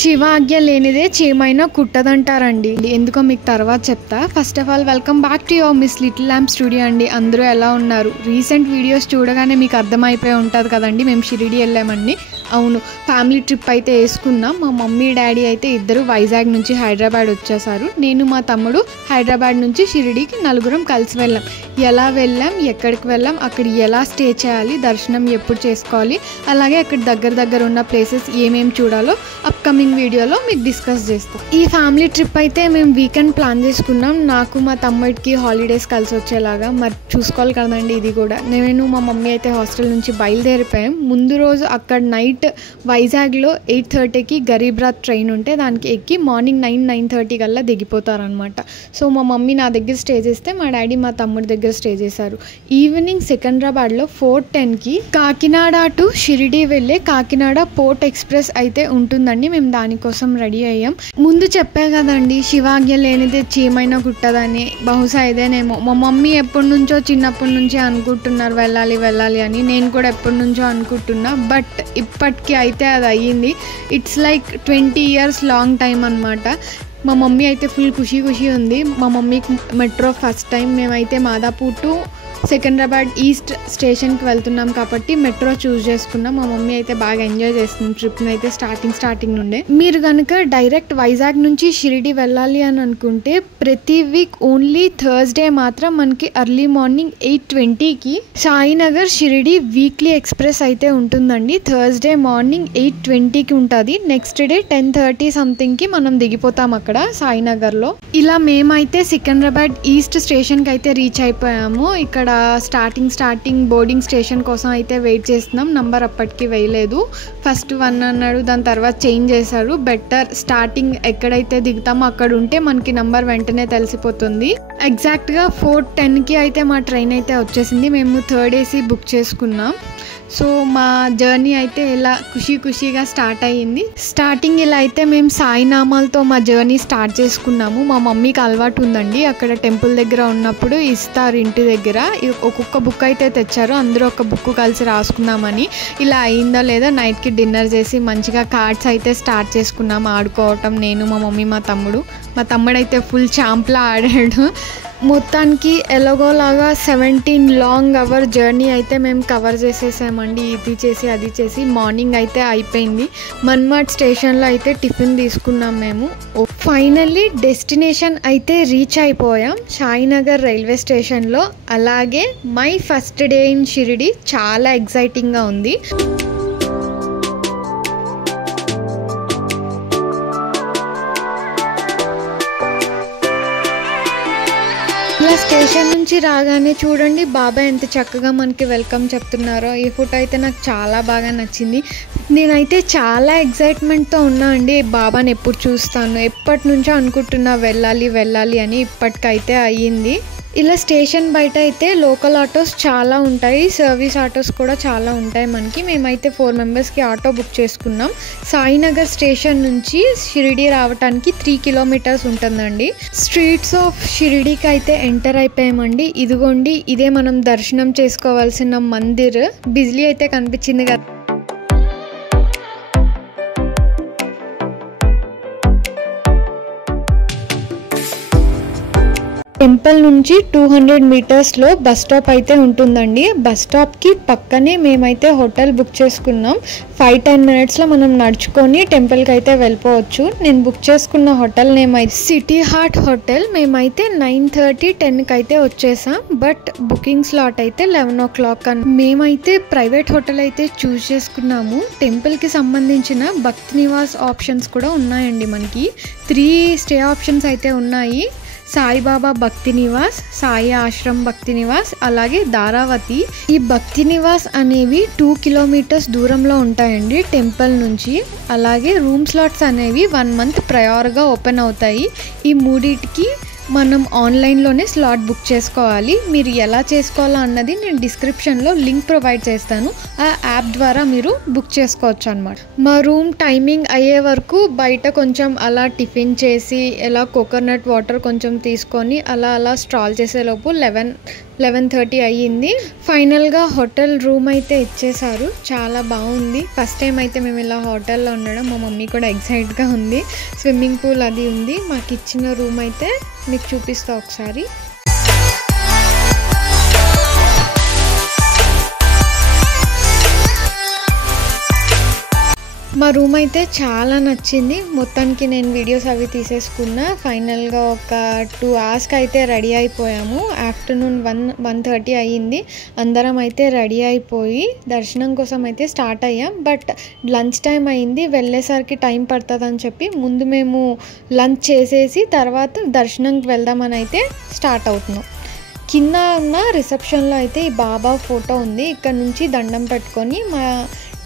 శివ ఆజ్ఞ లేనిదే చీమైనా కుట్టదంటారండి. ఎందుకో మీకు తర్వాత చెప్తా. First of all welcome back to your miss little lamp studio అండి. అందరూ ఎలా ఉన్నారు? రీసెంట్ వీడియోస్ చూడగానే మీకు అర్థమైపోయి ఉంటుంది కదండి, మేము షిరిడి వెళ్ళామండి. అవును, ఫ్యామిలీ ట్రిప్ అయితే వేసుకున్నాం. మా మమ్మీ డాడీ అయితే ఇద్దరు వైజాగ్ నుంచి హైదరాబాద్ వచ్చేసారు. నేను మా తమ్ముడు హైదరాబాద్ నుంచి షిరిడికి నలుగురం కలిసి వెళ్ళాం. ఎలా వెళ్ళాం, ఎక్కడికి వెళ్ళాం, అక్కడ ఎలా స్టే చేయాలి, దర్శనం ఎప్పుడు చేసుకోవాలి, అలాగే అక్కడ దగ్గర ఉన్న ప్లేసెస్ ఏమేమి చూడాలో అప్కమింగ్ వీడియోలో మీకు డిస్కస్ చేస్తాం. ఈ ఫ్యామిలీ ట్రిప్ అయితే మేము వీకెండ్ ప్లాన్ చేసుకున్నాం. నాకు మా తమ్ముడికి హాలిడేస్ కలిసి వచ్చేలాగా. మరి చూసుకోవాలి కదండి ఇది కూడా. నేను మా మమ్మీ అయితే హాస్టల్ నుంచి బయలుదేరిపోయాం. ముందు రోజు అక్కడ నైట్ వైజాగ్లో 8:30కి గరీబ్ రాత్ ట్రైన్ ఉంటే దానికి ఎక్కి మార్నింగ్ 9:30 కల్లా దిగిపోతారనమాట. సో మా మమ్మీ నా దగ్గర స్టే చేస్తే మా డాడీ మా తమ్ముడి దగ్గర స్టే చేశారు. ఈవినింగ్ సికింద్రాబాద్లో 4:10కి కాకినాడ టు షిరిడి వెళ్ళే కాకినాడ పోర్ట్ ఎక్స్ప్రెస్ అయితే ఉంటుందండి. మేము దానికోసం రెడీ అయ్యాం. ముందు చెప్పే కదండి, శివాజ్ఞ లేనిదే చీమైనా కుట్టదని. బహుశా ఇదేనేమో. మా మమ్మీ ఎప్పటి నుంచో చిన్నప్పటి నుంచి అనుకుంటున్నారు వెళ్ళాలి అని. నేను కూడా ఎప్పటి నుంచో అనుకుంటున్నా. బట్ ఇప్పటికి అయితే అది అయ్యింది. It's like 20 years long time అనమాట. మా మమ్మీ అయితే ఫుల్ ఖుషి ఉంది. మా మమ్మీకి మెట్రో ఫస్ట్ టైం. మేమైతే మాదాపూర్ టు సికింద్రాబాద్ ఈస్ట్ స్టేషన్కి వెళ్తున్నాం కాబట్టి మెట్రో చూస్ చేసుకున్నాం. మా మమ్మీ అయితే బాగా ఎంజాయ్ చేస్తుంది ట్రిప్ని అయితే స్టార్టింగ్ నుండే. మీరు కనుక డైరెక్ట్ వైజాగ్ నుంచి షిరిడి వెళ్ళాలి అని అనుకుంటే ప్రతి వీక్ ఓన్లీ థర్స్డే మాత్రం మనకి ఎర్లీ మార్నింగ్ 8:20కి సాయినగర్ షిరిడి వీక్లీ ఎక్స్ప్రెస్ అయితే ఉంటుందండి. థర్స్డే మార్నింగ్ 8:20కి ఉంటుంది. నెక్స్ట్ డే 10:30 సంథింగ్కి మనం దిగిపోతాం అక్కడ సాయినగర్లో. ఇలా మేమైతే సికింద్రాబాద్ ఈస్ట్ స్టేషన్కి అయితే రీచ్ అయిపోయాము. ఇక్కడ స్టార్టింగ్ బోర్డింగ్ స్టేషన్ కోసం అయితే వెయిట్ చేస్తున్నాం. నంబర్ అప్పటికి వేయలేదు. ఫస్ట్ 1 అన్నాడు, దాని తర్వాత చేంజ్ చేశారు. బెటర్ స్టార్టింగ్ ఎక్కడైతే దిగుతామో అక్కడ ఉంటే మనకి నంబర్ వెంటనే తెలిసిపోతుంది. ఎగ్జాక్ట్గా 4:10కి అయితే మా ట్రైన్ అయితే వచ్చేసింది. మేము 3rd AC బుక్ చేసుకున్నాం. సో మా జర్నీ అయితే ఇలా ఖుషీగా స్టార్ట్ అయ్యింది. స్టార్టింగ్ ఇలా అయితే మేము సాయినామాలతో మా జర్నీ స్టార్ట్ చేసుకున్నాము. మా మమ్మీకి అలవాటు ఉందండి, అక్కడ టెంపుల్ దగ్గర ఉన్నప్పుడు ఇస్తారు ఇంటి దగ్గర. ఒక్కొక్క బుక్ అయితే తెచ్చారు. అందరూ ఒక బుక్ కలిసి రాసుకుందామని. ఇలా అయిందో లేదో నైట్కి డిన్నర్ చేసి మంచిగా కార్డ్స్ అయితే స్టార్ట్ చేసుకున్నాము ఆడుకోవటం. నేను, మా మమ్మీ, మా తమ్ముడు అయితే ఫుల్ ఛాంప్లా ఆడాడు. మొత్తానికి ఎలాగోలాగా 17 లాంగ్ అవర్ జర్నీ అయితే మేము కవర్ చేసేసామండి. ఇది చేసి అది చేసి మార్నింగ్ అయితే అయిపోయింది. మన్మాడ్ స్టేషన్లో అయితే టిఫిన్ తీసుకున్నాం మేము. ఫైనల్లీ డెస్టినేషన్ అయితే రీచ్ అయిపోయాం సాయినగర్ రైల్వే స్టేషన్లో. అలాగే my first day in Shirdi చాలా ఎక్సైటింగ్గా ఉంది. ఇలా స్టేషన్ నుంచి రాగానే చూడండి బాబా ఎంత చక్కగా మనకి వెల్కమ్ చెప్తున్నారో. ఈ ఫోటో అయితే నాకు చాలా బాగా నచ్చింది. నేనైతే చాలా ఎక్సైట్మెంట్తో ఉన్నా అండి. బాబాని ఎప్పుడు చూస్తాను, ఎప్పటి నుంచో అనుకుంటున్నా వెళ్ళాలి అని. ఇప్పటికైతే అయ్యింది. ఇలా స్టేషన్ బయట అయితే లోకల్ ఆటోస్ చాలా ఉంటాయి, సర్వీస్ ఆటోస్ కూడా చాలా ఉంటాయి మనకి. మేమైతే 4 మెంబర్స్కి ఆటో బుక్ చేసుకున్నాం. సాయినగర్ స్టేషన్ నుంచి షిరిడి రావడానికి 3 kilometers ఉంటుందండి. స్ట్రీట్స్ ఆఫ్ షిరిడికి అయితే ఎంటర్ అయిపోయామండి. ఇదిగోండి, ఇదే మనం దర్శనం చేసుకోవాల్సిన మందిర్. బిజ్లీ అయితే కనిపించింది కదా. టెంపుల్ నుంచి 200 మీటర్స్లో బస్ స్టాప్ అయితే ఉంటుందండి. బస్ స్టాప్కి పక్కనే మేమైతే హోటల్ బుక్ చేసుకున్నాం. 5-10 minutesలో మనం నడుచుకొని టెంపుల్కి అయితే వెళ్ళిపోవచ్చు. నేను బుక్ చేసుకున్న హోటల్ నేమ్ అయితే సిటీ హార్ట్ హోటల్. మేమైతే 9:30-10కి అయితే వచ్చేసాం. బట్ బుకింగ్ స్లాట్ అయితే 11 o'clock అని. మేమైతే ప్రైవేట్ హోటల్ అయితే చూస్ చేసుకున్నాము. టెంపుల్కి సంబంధించిన భక్తి నివాస్ ఆప్షన్స్ కూడా ఉన్నాయండి మనకి. 3 స్టే ఆప్షన్స్ అయితే ఉన్నాయి. సాయిబాబా భక్తి నివాస్, సాయి ఆశ్రమ్ భక్తి నివాస్, అలాగే ధారావతి. ఈ భక్తి నివాస్ అనేవి 2 kilometers దూరంలో ఉంటాయండి టెంపుల్ నుంచి. అలాగే రూమ్ స్లాట్స్ అనేవి 1 month ప్రయర్గా ఓపెన్ అవుతాయి. ఈ మూడింటికి మనం ఆన్లైన్లోనే స్లాట్ బుక్ చేసుకోవాలి. మీరు ఎలా చేసుకోవాలో అన్నది నేను డిస్క్రిప్షన్లో లింక్ ప్రొవైడ్ చేస్తాను. ఆ యాప్ ద్వారా మీరు బుక్ చేసుకోవచ్చు అనమాట. మా రూమ్ టైమింగ్ అయ్యే వరకు బయట కొంచెం అలా టిఫిన్ చేసి, ఎలా కోకోనట్ వాటర్ కొంచెం తీసుకొని అలా స్ట్రాల్ చేసేలోపు 11:30 అయ్యింది. ఫైనల్గా హోటల్ రూమ్ అయితే ఇచ్చేసారు. చాలా బాగుంది. ఫస్ట్ టైం అయితే మేము ఇలా హోటల్లో ఉండడం. మా మమ్మీ కూడా ఎక్సైట్గా ఉంది. స్విమ్మింగ్ పూల్ అది ఉంది. మాకు ఇచ్చిన రూమ్ అయితే మీకు చూపిస్తా ఒకసారి. మా రూమ్ అయితే చాలా నచ్చింది. మొత్తానికి నేను వీడియోస్ అవి తీసేసుకున్నా. ఫైనల్గా ఒక 2 అవర్స్కి అయితే రెడీ అయిపోయాము. ఆఫ్టర్నూన్ 1:30 అయ్యింది. అందరం అయితే రెడీ అయిపోయి దర్శనం కోసం అయితే స్టార్ట్ అయ్యాం. బట్ లంచ్ టైం అయింది. వెళ్ళేసరికి టైం పడుతుంది అని చెప్పి ముందు మేము లంచ్ చేసేసి తర్వాత దర్శనంకి వెళ్దామని అయితే స్టార్ట్ అవుతున్నాం. కింద ఉన్న రిసెప్షన్లో అయితే ఈ బాబా ఫోటో ఉంది. ఇక్కడ నుంచి దండం పెట్టుకొని మా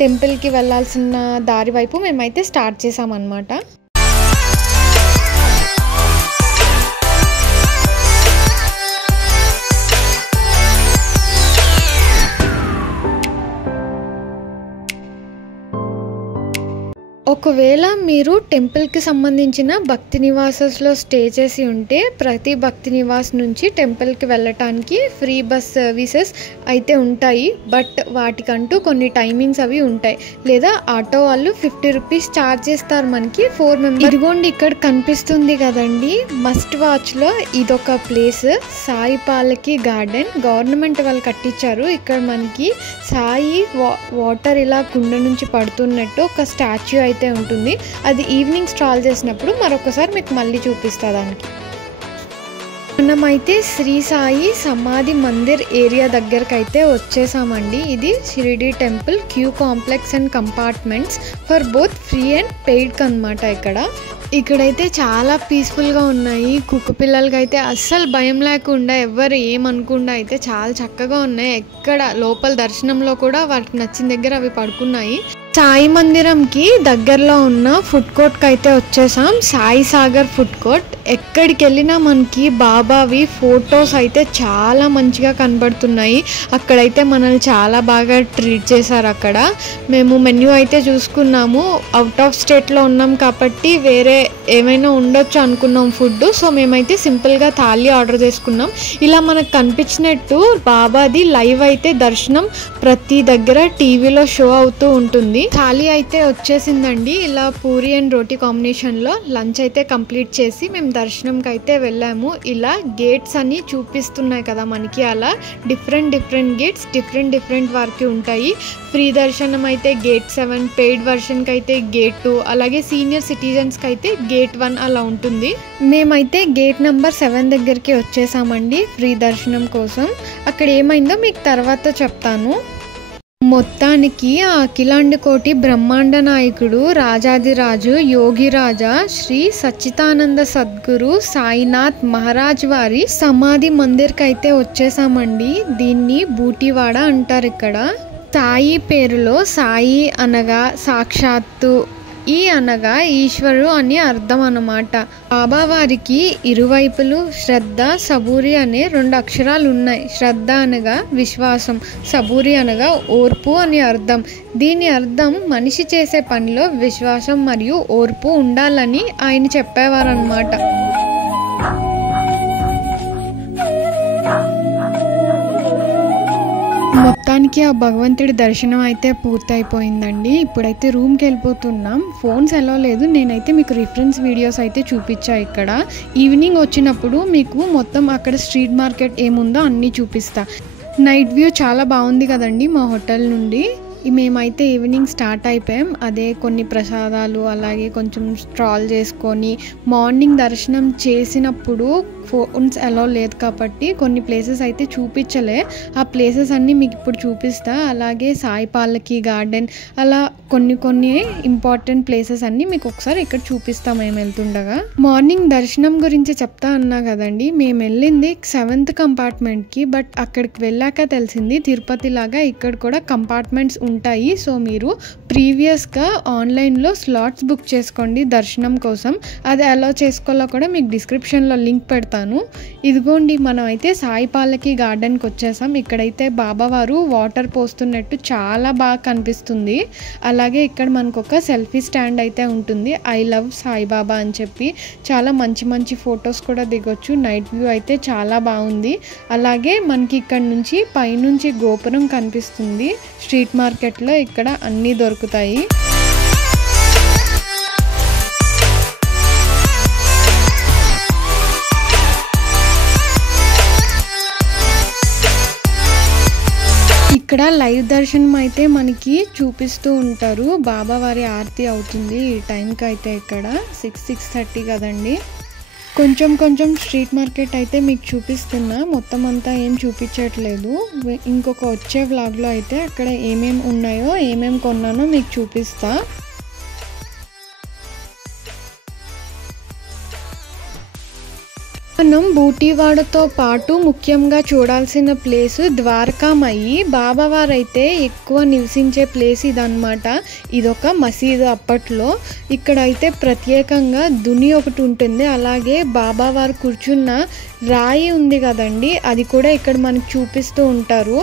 టెంపుల్కి వెళ్ళాల్సిన దారి వైపు మేమైతే స్టార్ట్ చేసామన్నమాట. ఒకవేళ మీరు టెంపుల్కి సంబంధించిన భక్తి నివాసస్లో స్టే చేసి ఉంటే ప్రతి భక్తి నివాస్ నుంచి టెంపుల్కి వెళ్ళటానికి ఫ్రీ బస్ సర్వీసెస్ అయితే ఉంటాయి. బట్ వాటికంటూ కొన్ని టైమింగ్స్ అవి ఉంటాయి. లేదా ఆటో వాళ్ళు 50 రూపీస్ ఛార్జ్ చేస్తారు మనకి 4 మెంబర్స్. ఇదిగోండి ఇక్కడ కనిపిస్తుంది కదండి, మస్ట్ వాచ్లో ఇదొక ప్లేస్, సాయి పాలకి గార్డెన్. గవర్నమెంట్ వాళ్ళు కట్టించారు. ఇక్కడ మనకి సాయి వాటర్ ఇలా కుండ నుంచి పడుతున్నట్టు ఒక స్టాచ్యూ అయితే ఉంటుంది. అది ఈవినింగ్ స్ట్రాల్ చేసినప్పుడు మరొకసారి మీకు మళ్ళీ చూపిస్తా. దానికి మనమైతే శ్రీ సాయి సమాధి మందిర్ ఏరియా దగ్గరకు అయితే వచ్చేసామండి. ఇది Shirdi temple queue complex and compartments for both free and paid అన్నమాట. ఇక్కడైతే చాలా పీస్ఫుల్గా ఉన్నాయి. కుక్క పిల్లలకి అయితే అస్సలు భయం లేకుండా ఎవరు ఏమనుకుండా అయితే చాలా చక్కగా ఉన్నాయి. ఎక్కడ లోపల దర్శనంలో కూడా వాటికి నచ్చిన దగ్గర అవి పడుకున్నాయి. సాయి మందిరంకి దగ్గరలో ఉన్న ఫుడ్ కోర్ట్కి అయితే వచ్చేసాం. Sai Sagar food court. ఎక్కడికి వెళ్ళినా మనకి బాబావి ఫొటోస్ అయితే చాలా మంచిగా కనబడుతున్నాయి. అక్కడైతే మనల్ని చాలా బాగా ట్రీట్ చేశారు. అక్కడ మేము మెన్యూ అయితే చూసుకున్నాము. అవుట్ ఆఫ్ స్టేట్లో ఉన్నాం కాబట్టి వేరే ఏమైనా ఉండొచ్చు అనుకున్నాం ఫుడ్. సో మేమైతే సింపుల్గా థాలీ ఆర్డర్ చేసుకున్నాం. ఇలా మనకు కనిపించినట్టు బాబాది లైవ్ అయితే దర్శనం ప్రతి దగ్గర టీవీలో షో అవుతూ ఉంటుంది. థాలీ అయితే వచ్చేసిందండి. ఇలా పూరి అండ్ రోటీ కాంబినేషన్లో లంచ్ అయితే కంప్లీట్ చేసి మేము దర్శనంకి అయితే వెళ్ళాము. ఇలా గేట్స్ అన్ని చూపిస్తున్నాయి కదా మనకి. అలా డిఫరెంట్ గేట్స్ డిఫరెంట్ వారికి ఉంటాయి. ఫ్రీ దర్శనం అయితే గేట్ 7, పెయిడ్ వర్షన్కి అయితే గేట్ 2, అలాగే సీనియర్ సిటిజన్స్కి అయితే గేట్ 1 అలా ఉంటుంది. మేమైతే గేట్ నెంబర్ 7 దగ్గరికి వచ్చేసామండి ఫ్రీ దర్శనం కోసం. అక్కడ ఏమైందో మీకు తర్వాత చెప్తాను. మొత్తానికి ఆ అఖిలాండ కోటి బ్రహ్మాండ నాయకుడు రాజాదిరాజు యోగిరాజా శ్రీ సచ్చిదానంద సద్గురు సాయినాథ్ మహారాజ్ వారి సమాధి మందిర్కి అయితే వచ్చేసామండి. దీన్ని బూటివాడ అంటారు. ఇక్కడ సాయి పేరులో సాయి అనగా సాక్షాత్తు, ఈ అనగా ఈశ్వరుడు అని అర్థం అన్నమాట. బాబావారికి ఇరువైపులు శ్రద్ధ, సబూరి అనే 2 అక్షరాలు ఉన్నాయి. శ్రద్ధ అనగా విశ్వాసం, సబూరి అనగా ఓర్పు అని అర్థం. దీని అర్థం మనిషి చేసే పనిలో విశ్వాసం మరియు ఓర్పు ఉండాలని ఆయన చెప్పేవారన్నమాట. మొత్తానికి ఆ భగవంతుడి దర్శనం అయితే పూర్తయిపోయిందండి. ఇప్పుడైతే రూమ్కి వెళ్ళిపోతున్నాం. ఫోన్స్ ఎలా లేదు. నేనైతే మీకు రిఫరెన్స్ వీడియోస్ అయితే చూపించా. ఇక్కడ ఈవినింగ్ వచ్చినప్పుడు మీకు మొత్తం అక్కడ స్ట్రీట్ మార్కెట్ ఏముందో అన్నీ చూపిస్తా. నైట్ వ్యూ చాలా బాగుంది కదండి మా హోటల్ నుండి. మేమైతే ఈవినింగ్ స్టార్ట్ అయిపోయాం. అదే కొన్ని ప్రసాదాలు అలాగే కొంచెం స్ట్రాల్ చేసుకొని మార్నింగ్ దర్శనం చేసినప్పుడు ఫోన్స్ అలో లేదు కాబట్టి కొన్ని ప్లేసెస్ అయితే చూపించలే. ఆ ప్లేసెస్ అన్నీ మీకు ఇప్పుడు చూపిస్తా. అలాగే సాయి పాలకి గార్డెన్ అలా కొన్ని ఇంపార్టెంట్ ప్లేసెస్ అన్నీ మీకు ఒకసారి ఇక్కడ చూపిస్తాం మేము వెళ్తుండగా. మార్నింగ్ దర్శనం గురించి చెప్తా అన్నా కదండి. మేము వెళ్ళింది 7th కంపార్ట్మెంట్కి. బట్ అక్కడికి వెళ్ళాక తెలిసింది తిరుపతి లాగా ఇక్కడ కూడా కంపార్ట్మెంట్స్ ఉంటాయి. సో మీరు ప్రీవియస్గా ఆన్లైన్లో స్లాట్స్ బుక్ చేసుకోండి దర్శనం కోసం. అది ఎలా చేసుకోవాలో కూడా మీకు డిస్క్రిప్షన్లో లింక్ పెడతాను. ఇదిగోండి మనం అయితే సాయి పాలకి గార్డెన్కి వచ్చేసాం. ఇక్కడైతే బాబావారు వాటర్ పోస్తున్నట్టు చాలా బాగా కనిపిస్తుంది. అలాగే ఇక్కడ మనకు ఒక సెల్ఫీ స్టాండ్ అయితే ఉంటుంది, ఐ లవ్ సాయిబాబా అని చెప్పి. చాలా మంచి మంచి ఫొటోస్ కూడా దిగొచ్చు. నైట్ వ్యూ అయితే చాలా బాగుంది. అలాగే మనకి ఇక్కడ నుంచి పైనుంచి గోపురం కనిపిస్తుంది. స్ట్రీట్ మార్కెట్లో ఇక్కడ అన్నీ దొరుకుతాయి. ఇక్కడ లైవ్ దర్శనం అయితే మనకి చూపిస్తూ ఉంటారు. బాబావారి ఆరతి అవుతుంది ఈ టైంకి అయితే. ఇక్కడ 6:30 కదండి. కొంచెం స్ట్రీట్ మార్కెట్ అయితే మీకు చూపిస్తున్నా, మొత్తం అంతా ఏం చూపించట్లేదు. ఇంకొక వచ్చే వ్లాగ్లో అయితే అక్కడ ఏమేమి ఉన్నాయో ఏమేమి కొన్నానో మీకు చూపిస్తా. మనం బూటీవాడతో పాటు ముఖ్యంగా చూడాల్సిన ప్లేస్ ద్వారకామయ్యి. బాబావారైతే ఎక్కువ నివసించే ప్లేస్ ఇదన్నమాట. ఇదొక మసీదు అప్పట్లో. ఇక్కడైతే ప్రత్యేకంగా దుని ఒకటి ఉంటుంది. అలాగే బాబావారు కూర్చున్న రాయి ఉంది కదండి, అది కూడా ఇక్కడ మనకు చూపిస్తూ ఉంటారు.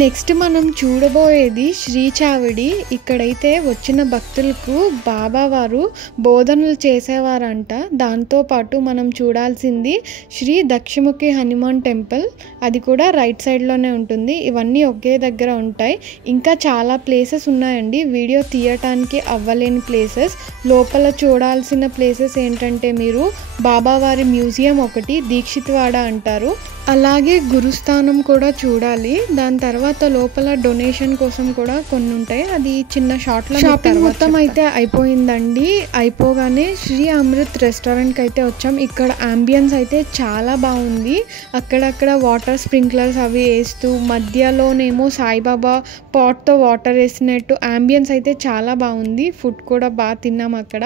నెక్స్ట్ మనం చూడబోయేది శ్రీచావిడి. ఇక్కడైతే వచ్చిన భక్తులకు బాబావారు బోధనలు చేసేవారంట. దాంతోపాటు మనం చూడాల్సింది శ్రీ దక్షిముఖి హనుమాన్ టెంపుల్, అది కూడా రైట్ సైడ్లోనే ఉంటుంది. ఇవన్నీ ఒకే దగ్గర ఉంటాయి. ఇంకా చాలా ప్లేసెస్ ఉన్నాయండి, వీడియో తీయటానికి అవ్వలేని ప్లేసెస్. లోపల చూడాల్సిన ప్లేసెస్ ఏంటంటే మీరు బాబావారి మ్యూజియం ఒకటి, దీక్షిత్వాడ అంటారు. అలాగే గురుస్థానం కూడా చూడాలి. దాని తర్వాత లోపల డొనేషన్ కోసం కూడా కొన్ని ఉంటాయి. అది చిన్న షాపింగ్ మొత్తం అయితే అయిపోయిందండి. అయిపోగానే శ్రీ అమృత్ రెస్టారెంట్కి అయితే వచ్చాం. ఇక్కడ అంబియన్స్ అయితే చాలా బాగుంది. అక్కడక్కడ వాటర్ స్ప్రింక్లర్స్ అవి వేస్తూ, మధ్యలోనేమో సాయిబాబా పాట్తో వాటర్ వేసినట్టు అంబియన్స్ అయితే చాలా బాగుంది. ఫుడ్ కూడా బాగా తిన్నాం అక్కడ.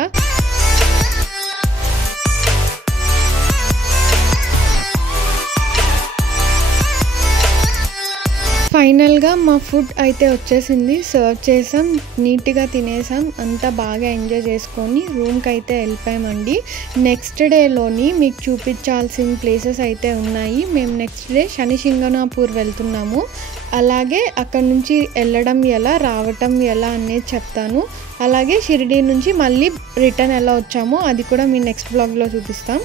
ఫైనల్గా మా ఫుడ్ అయితే వచ్చేసింది. సర్వ్ చేసాం, నీట్గా తినేసాం, అంతా బాగా ఎంజాయ్ చేసుకొని రూమ్కి అయితే వెళ్ళిపోయామండి. నెక్స్ట్ డేలోని మీకు చూపించాల్సిన ప్లేసెస్ అయితే ఉన్నాయి. మేము నెక్స్ట్ డే శనిసింగనాపూర్ వెళ్తున్నాము. అలాగే అక్కడ నుంచి వెళ్ళడం ఎలా, రావటం ఎలా అనేది చెప్తాను. అలాగే షిరిడీ నుంచి మళ్ళీ రిటర్న్ ఎలా వచ్చామో అది కూడా మీ నెక్స్ట్ బ్లాగ్లో చూపిస్తాం.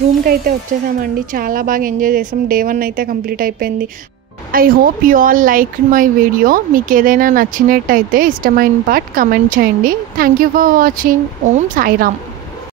రూమ్కి అయితే వచ్చేసామండి. చాలా బాగా ఎంజాయ్ చేసాం. డే 1 అయితే కంప్లీట్ అయిపోయింది. I hope you all like my video. మీకు ఏదైనా నచ్చినట్టయితే ఇష్టమైన పార్ట్ కమెంట్ చేయండి. Thank you for watching. Om Sairam.